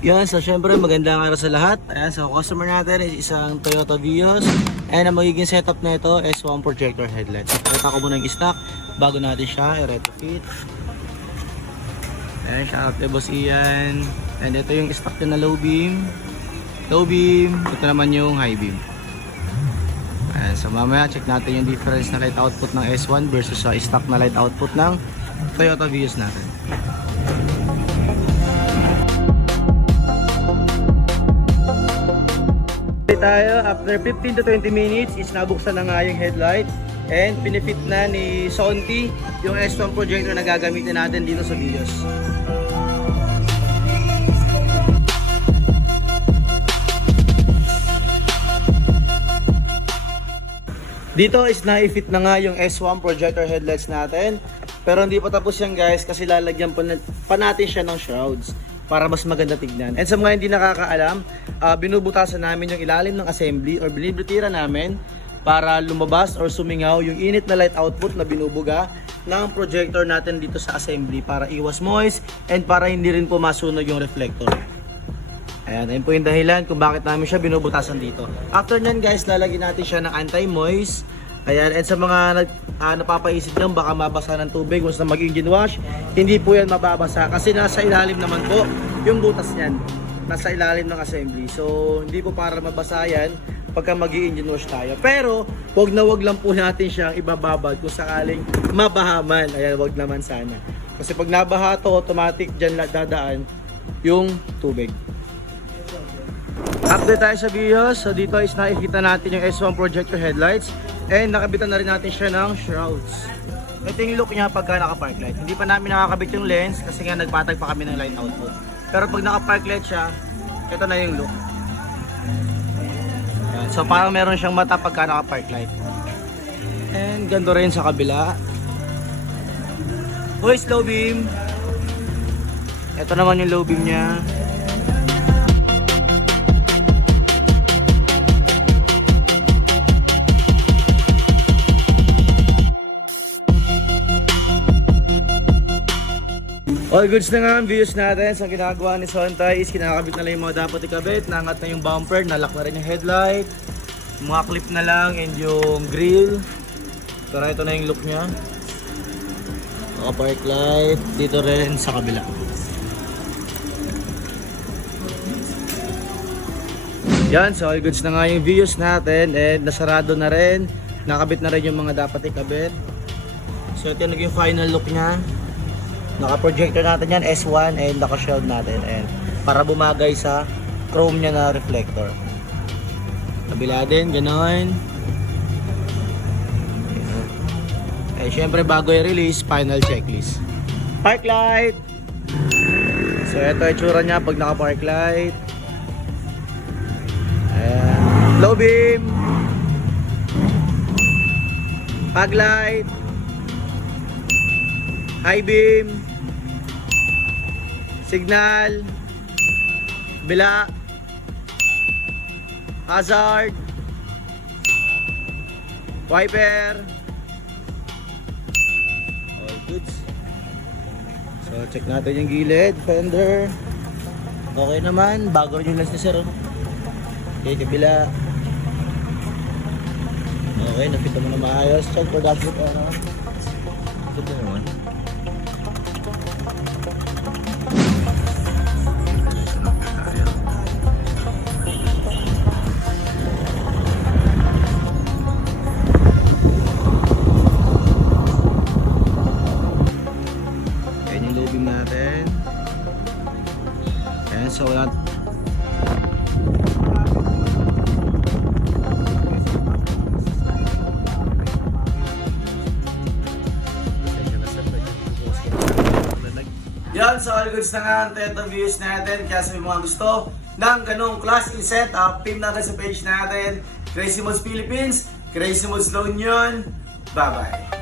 Yan, so syempre magandang araw sa lahat. Ayan, so customer natin is isang Toyota Vios. And ang magiging setup na ito is one projector headlight. Ito ko muna yung stock bago natin siya i-retrofit. Ayan, shout out kay Boss Ian. And ito yung stock na low beam. Low beam, ito naman yung high beam. Ayan, so mamaya check natin yung difference na light output ng S1 versus sa stock na light output ng Toyota Vios natin. Tayo, after 15 to 20 minutes is nabuksan na nga yung headlight and pinifit na ni Sonti yung S1 projector na gagamitin natin dito sa Vios. Dito is na-fit na nga yung S1 projector headlights natin, pero hindi pa tapos yan guys kasi lalagyan pa natin siya ng shrouds para mas maganda tignan. And sa mga hindi nakakaalam, binubutasan namin yung ilalim ng assembly or binibitira namin para lumabas or sumingaw yung init na light output na binubuga ng projector natin dito sa assembly para iwas moist and para hindi rin po masunog yung reflector. Ayan, ayun po yung dahilan kung bakit namin siya binubutasan dito. After nan guys, lalagyan natin siya ng anti-moist. Ayan, and sa mga napapaisip lang baka mabasa ng tubig once na mag-engine wash, hindi po yan mababasa kasi nasa ilalim naman po yung butas niyan. Nasa ilalim ng assembly. So, hindi po para mabasa yan pagka mag-engine wash tayo. Pero, wag na wag lang po natin siyang ibababad kung sakaling mabahaman. Ayan, wag naman sana. Kasi pag nabaha to, automatic dyan dadaan yung tubig. Update tayo sa Vios. So, dito is nakikita natin yung S1 projector headlights. And nakabitan na rin natin siya ng shrouds. Ito yung look niya pagka naka-park light. Hindi pa namin nakakabit yung lens kasi nga nagpatag pa kami ng light output. Pero pag naka-park light siya, ito na yung look. Ayan. So parang meron siyang mata pagka naka-park light. And ganda rin sa kabila. Hoy, low beam. Ito naman yung low beam niya. All goods na nga ang Vios natin. Sa ginagawa ni Sontay is kinakabit na lang yung mga dapat ikabit. Nangat na yung bumper, nalock na rin yung headlight. Mga clip na lang and yung grill. Pero ito na yung look nya. Naka-park light. Dito rin sa kabila. Yan, so all goods na nga yung Vios natin. And nasarado na rin. Nakabit na rin yung mga dapat ikabit. So ito yung final look nya. Naka-projector natin yan, S1, and naka-shield natin. And para bumagay sa chrome niya na reflector. Kabila din, gano'n. Eh, syempre bago i-release, final checklist. Park light! So, ito yung tsura niya pag naka-park light. Ayan. Low beam! Fog light! High beam! Signal, bila, hazard, wiper, all goods. So check natin yung gilid, fender, okay naman, bago rin yung lens ni sir. Okay, kabila, okay, napita mo na maayos. Check for dashboard, ano, ito naman. Natin. Ayan, so wala. Yan, so all goods na nga ang Toyota Vios natin. Kaya sa mga gusto ng ganong klaseng setup, pin natin sa page natin. Crazy Mods Philippines, Crazy Mods La Union. Bye bye.